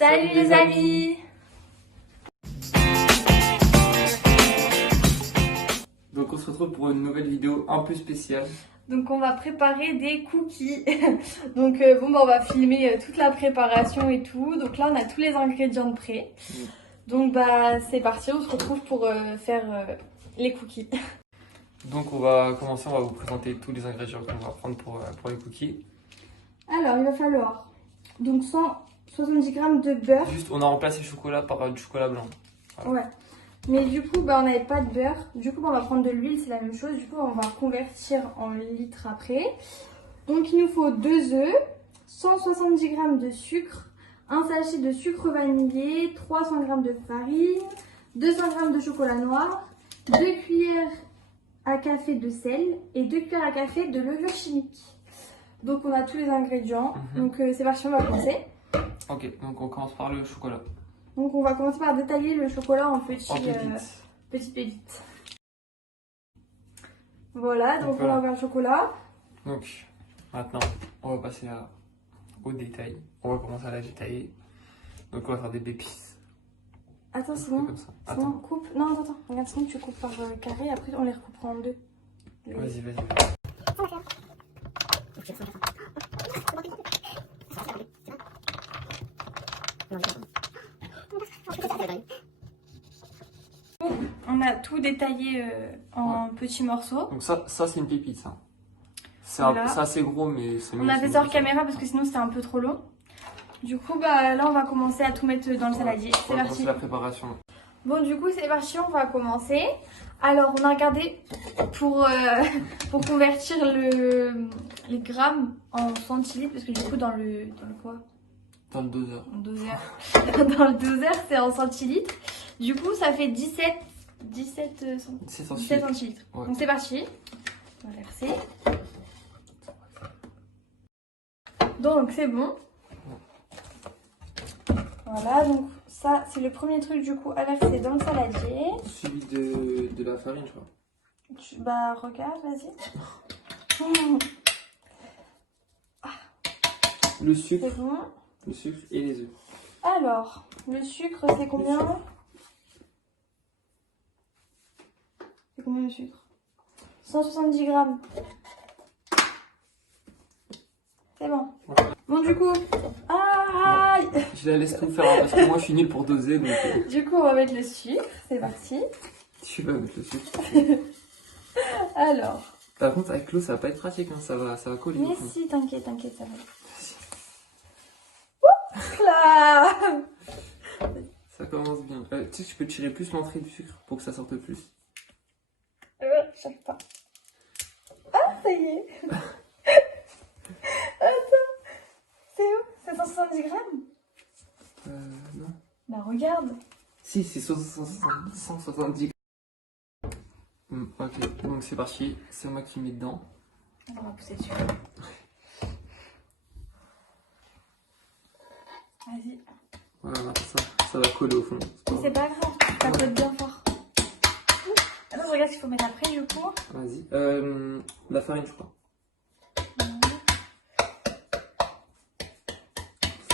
Salut les amis. Donc on se retrouve pour une nouvelle vidéo un peu spéciale. Donc on va préparer des cookies. Donc on va filmer toute la préparation et tout. Donc là on a tous les ingrédients de prêt. Donc c'est parti, on se retrouve pour faire les cookies. Donc on va commencer, on va vous présenter tous les ingrédients qu'on va prendre pour les cookies. Alors il va falloir donc 170 g de beurre. Juste on a remplacé le chocolat par du chocolat blanc. Voilà. Ouais. Mais du coup on n'avait pas de beurre. Du coup on va prendre de l'huile, c'est la même chose. Du coup on va convertir en litres après. Donc il nous faut 2 œufs, 170 g de sucre, un sachet de sucre vanillé, 300 g de farine, 200 g de chocolat noir, 2 cuillères à café de sel et 2 cuillères à café de levure chimique. Donc on a tous les ingrédients. Donc c'est parti, on va commencer. Ok, donc on commence par le chocolat. Donc on va commencer par détailler le chocolat en petites pépites. Voilà, donc voilà. on va faire le chocolat. Donc maintenant on va passer au détail. On va commencer à la détailler. Donc on va faire des pépites. Attends, sinon Comme ça. on coupe. Non, attends, regarde, sinon tu coupes par carré, après on les recoupera en deux. Vas-y. On a tout détaillé en petits morceaux. Donc ça c'est une pépite ça. C'est Voilà. assez gros mais c'est mieux. On a fait ça hors caméra parce que sinon c'était un peu trop long. Du coup là on va commencer à tout mettre dans le saladier. C'est parti. C'est la préparation. Bon du coup c'est parti, on va commencer. Alors on a regardé pour convertir les grammes en centilitres parce que du coup dans le quoi? Dans le doseur. Dans le doseur c'est en centilitres. Du coup ça fait 17 centilitres. Ouais. Donc c'est parti. On va verser. Donc c'est bon. Voilà, donc ça c'est le premier truc du coup à verser dans le saladier. Suivi de la farine, je crois. Bah regarde, vas-y. Le sucre. C'est bon. Le sucre et les œufs. Alors, le sucre c'est combien? C'est combien le sucre? 170 grammes. C'est bon. Ouais. Bon du coup, aïe. Je la laisse tout faire hein, parce que moi je suis nul pour doser donc. Du coup on va mettre le sucre, c'est parti. Tu vas mettre le sucre. Alors. Par contre avec l'eau ça va pas être pratique, hein, ça va coller. Mais si, t'inquiète, ça va. Oups là. Ça commence bien. Tu sais que tu peux tirer plus l'entrée du sucre pour que ça sorte plus. Je sais pas. Ah, ça y est. Attends. C'est où? C'est 170 grammes? Non. Bah regarde. Si, c'est 170 grammes. Ok, donc c'est parti. C'est moi qui mets dedans. On va pousser dessus. Vas-y. Voilà, ça va coller au fond. C'est pas grave, ça colle bien fort. Attends, je regarde ce qu'il faut mettre après du coup. Vas-y. La farine, je crois.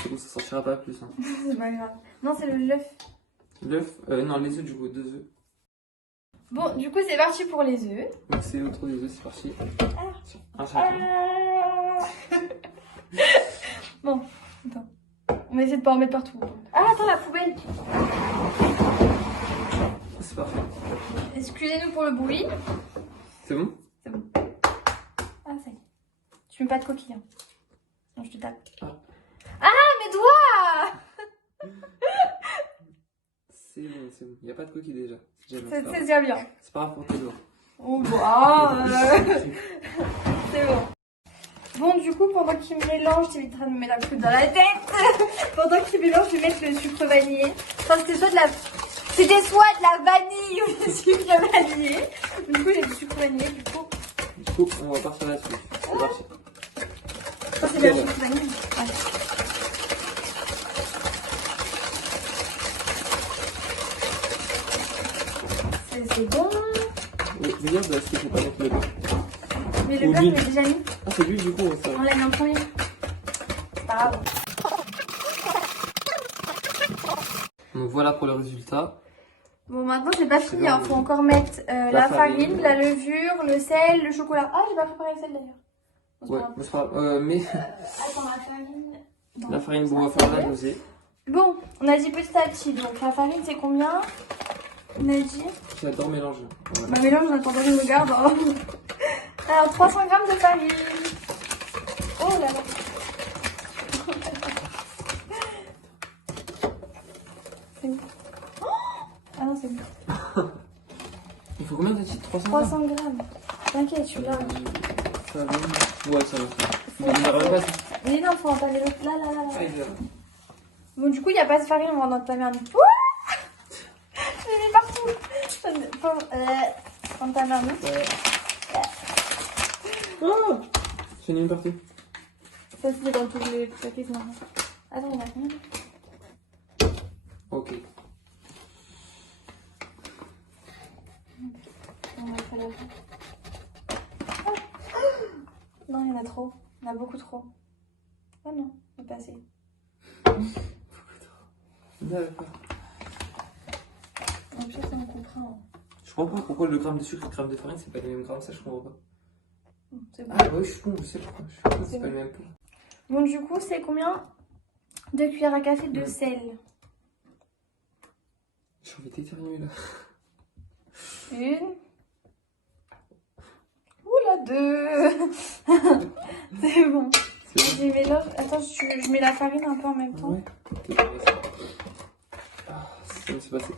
C'est bon, ça sortira pas plus. Hein. C'est pas grave. Non, c'est l'œuf. L'œuf, non, les œufs, du coup, 2 œufs. Bon, du coup, c'est parti pour les œufs. Donc c'est l'autre des œufs, c'est parti. Un chacun. Bon, attends. On va essayer de pas en mettre partout. Ah, attends, la poubelle. C'est parfait. Excusez-nous pour le bruit. C'est bon? C'est bon. Ah, ça y est. Tu mets pas de coquille. Hein. Non, je te tape. Ah, mes doigts! C'est bon. Il n'y a pas de coquille déjà. C'est déjà bien. C'est pas grave pour tes doigts. Oh, bah, c'est bon. Bon, du coup, pendant qu'il mélange, t'es en train de me mettre un coup dans la tête. Pendant qu'il mélange, je vais mettre le sucre vanillé. Enfin, c'était soit de la vanille ou du sucre vanillé. Du coup, j'ai du sucre vanillé, du coup. Du coup, on va partir là-dessus. C'est parti. Ça, c'est de la sucre vanille. Ouais. C'est bon. Oui, regarde, est-ce qu'il faut pas mettre le beurre? Mais le beurre, je l'ai déjà mis. Ah, c'est lui, du coup, ça. On l'a mis en premier. C'est pas grave. Donc voilà pour le résultat. Bon, maintenant c'est pas fini, bon. il faut encore mettre la farine, la levure, le sel, le chocolat. Ah, j'ai pas préparé le sel d'ailleurs. Bon, Ouais, mais c'est pas grave. Mais attends, la farine. Non, la farine, bon, on va ça, faire c'est la fait. dosée. Bon, on a dit petit à petit, donc la farine c'est combien? On a dit. J'adore mélanger. Voilà. Bah, mélange, j'attends que je me garde. Hein. Alors, 300 grammes de farine. Oh là là. C'est bon. Oh, ah non, c'est bon. Il faut combien de 300 300 grammes. T'inquiète, je suis là. Farine. Ouais, ça va. Mais il n'y a rien pas. Mais non, faut entamer l'autre. Là, là, là, là. Ah, il est là. Bon, du coup, il n'y a pas de farine, on va entamer un. Ouah, j'ai mis partout. Faut entamer un autre. Ouais. Oh, j'en ai une partout. Ça, c'est dans tous les paquets maintenant. Attends, il y en a combien? Ok. On va faire la fin. Non, il y en a trop. Il y en a beaucoup trop. Oh non, c'est pas assez. D'accord. En plus, ça me comprend. Je comprends pas pourquoi le gramme de sucre et le gramme de farine, c'est pas les mêmes grammes, ça je comprends pas. C'est bon. Ah ouais, je suis con, je sais pourquoi. Je suis con, c'est pas bon. le même poids. Bon, du coup, c'est combien de cuillères à café de sel? J'ai envie d'éternuer là. Une. Oula, deux. C'est bon. C'est bon. J'ai mélange. Attends, je mets la farine un peu en même temps. Ouais. Ok, vas-y. Ah, ça me s'est passé.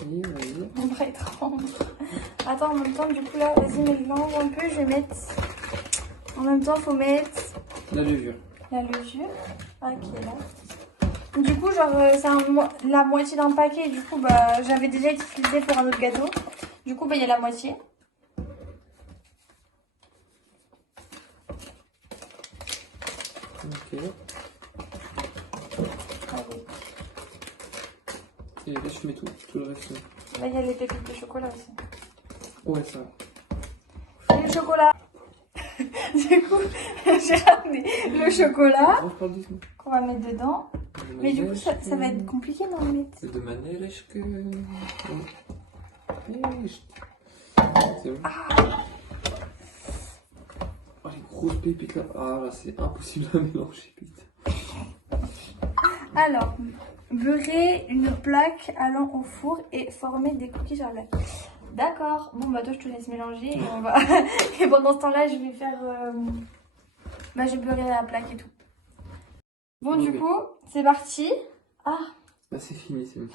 Vas-y. Mon bras est tremble. Attends, en même temps, du coup, là, vas-y, mélange un peu. Je vais mettre. En même temps, faut mettre La levure. la levure. Ah, qui est là. Du coup, genre, c'est la moitié d'un paquet. Du coup, bah, j'avais déjà utilisé pour un autre gâteau. Du coup, bah, il y a la moitié. Ok. Allez. Et là, je mets tout le reste. Là, il y a les pépites de chocolat aussi. Ouais, ça va. Et le chocolat. Du coup, j'ai ramené le chocolat On parle doucement. qu'on va mettre dedans. Mais du coup, ça va être compliqué d'en mettre. De manière à ce que. C'est bon. Oh, les grosses pépites là. Ah là, c'est impossible à mélanger, putain. Alors, beurrer une plaque allant au four et former des cookies charlotte. D'accord. Bon, bah toi, je te laisse mélanger et on va. Et pendant ce temps-là, je vais faire. Bah, je vais beurrer la plaque et tout. Bon, Ok. du coup, c'est parti. Ah, Là, c'est fini, c'est bon.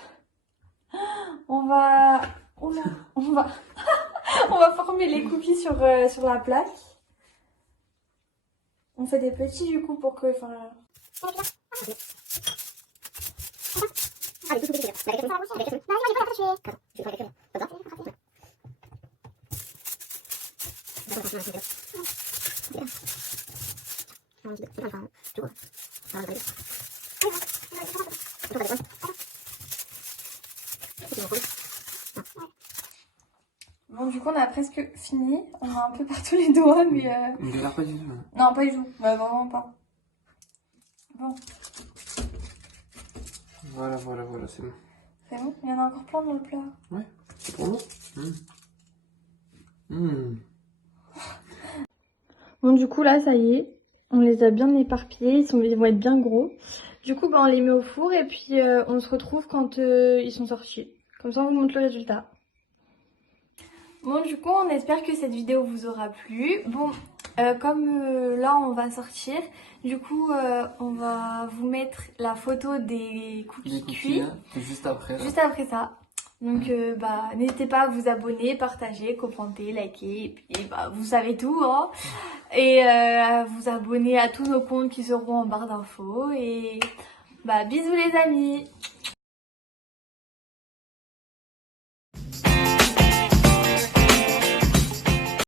on va. Oula, on va. On va former les cookies sur la plaque. On fait des petits du coup pour que. Enfin, bon, du coup, on a presque fini. On a un peu partout les doigts, mais. On ne galère pas du tout. Hein. Non, pas du tout. Bah, vraiment pas. Bon, Voilà, c'est bon. c'est bon. Il y en a encore plein dans le plat. Ouais, c'est pour nous. Bon, du coup, là, ça y est. On les a bien éparpillés. Ils vont être bien gros. Du coup, bah, on les met au four et puis on se retrouve quand ils sont sortis. Comme ça, on vous montre le résultat. Bon, du coup, on espère que cette vidéo vous aura plu. Bon, comme là, on va sortir. Du coup, on va vous mettre la photo des cookies cuits. Hein, juste après. Là. Juste après ça. Donc, bah, n'hésitez pas à vous abonner, partager, commenter, liker. Et puis, bah, vous savez tout, hein. Et à vous abonner à tous nos comptes qui seront en barre d'infos. Et bah, bisous les amis.